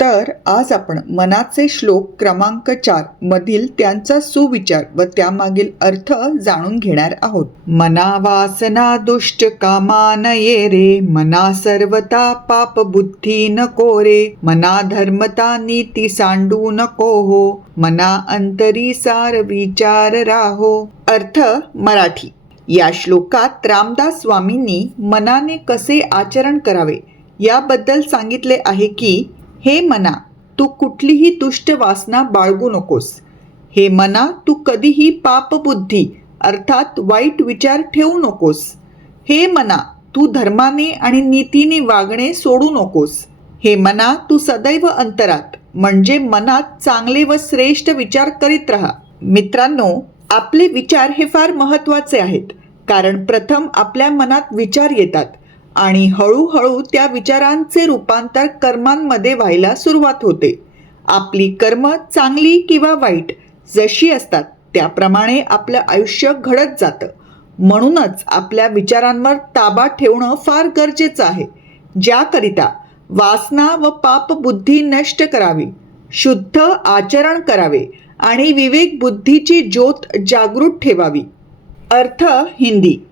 तर आज आपण मनाचे श्लोक क्रमांक चार मधील त्यांचा सुविचार व त्यामागील अर्थ जाणून घेणार आहोत. मना वासना दुष्ट कामा नये रे मना सर्वता पाप बुद्धी नको रे मना धर्मता नीती सांडू नको हो मना अंतरी सार विचार राहो. अर्थ मराठी. या श्लोकात रामदास स्वामींनी मनाने कसे आचरण करावे याबद्दल सांगितले आहे की हे मना तू कुठलीही दुष्ट वासना बाळगू नकोस. हे मना तू कधीही पापबुद्धी अर्थात वाईट विचार ठेवू नकोस. हे मना तू धर्माने आणि नीतीने वागणे सोडू नकोस. हे मना तू सदैव अंतरात म्हणजे मनात चांगले व श्रेष्ठ विचार करीत राहा. मित्रांनो आपले विचार हे फार महत्त्वाचे आहेत कारण प्रथम आपल्या मनात विचार येतात. आणि हळूहळू त्या विचारांचे रूपांतर कर्मांमध्ये व्हायला सुरुवात होते. आपली कर्म चांगली किंवा वाईट जशी असतात त्याप्रमाणे आपलं आयुष्य घडत जातं. म्हणूनच आपल्या विचारांवर ताबा ठेवणं फार गरजेचं आहे. ज्याकरिता वासना व पाप बुद्धी नष्ट करावी शुद्ध आचरण करावे आणि विवेक बुद्धीची ज्योत जागृत ठेवावी. अर्थ हिंदी.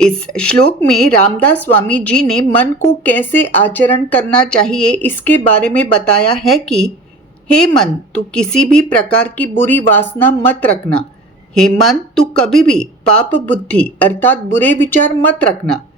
इस श्लोक में रामदास स्वामी जी ने मन को कैसे आचरण करना चाहिए इसके बारे में बताया है कि, हे मन, तू किसी भी प्रकार की बुरी वासना मत रखना। हे मन, तू कभी भी पाप बुद्धि अर्थात बुरे विचार मत रखना।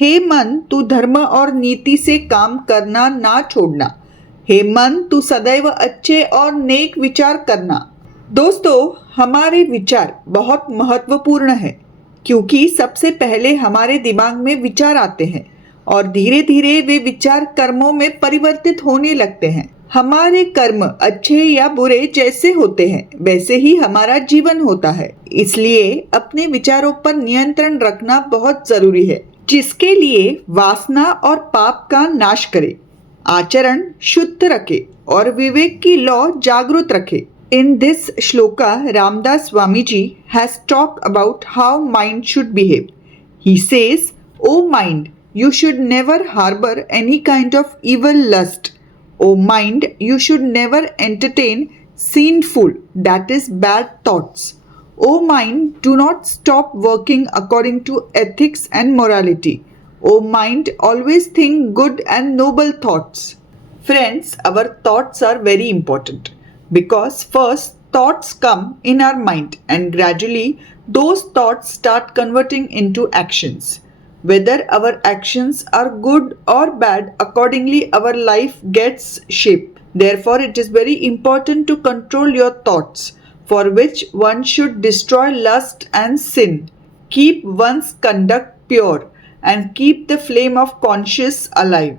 हे मन, तू धर्म और नीति से काम करना ना छोड़ना। हे मन, तू सदैव अच्छे और नेक विचार करना। दोस्तों, हमारे विचार बहुत महत्वपूर्ण है। क्योंकि सबसे पहले हमारे दिमाग में विचार आते हैं और धीरे धीरे वे विचार कर्मों में परिवर्तित होने लगते हैं। हमारे कर्म अच्छे या बुरे जैसे होते हैं, वैसे ही हमारा जीवन होता है। इसलिए अपने विचारों पर नियंत्रण रखना बहुत ज़रूरी है, जिसके लिए वासना और पाप का नाश करे। आचरण शुद्ध रखे और विवेक की लौ जागृत रखे। In this shloka, Ramdas Swamiji has talked about how mind should behave. He says, O mind, you should never harbor any kind of evil lust. O mind, you should never entertain sinful, that is, bad thoughts. O mind, do not stop working according to ethics and morality. O mind, always think good and noble thoughts. Friends, our thoughts are very important because first thoughts come in our mind and gradually those thoughts start converting into actions. Whether our actions are good or bad, accordingly our life gets shaped. Therefore, it is very important to control your thoughts, for which one should destroy lust and sin, keep one's conduct pure, and keep the flame of conscience alive.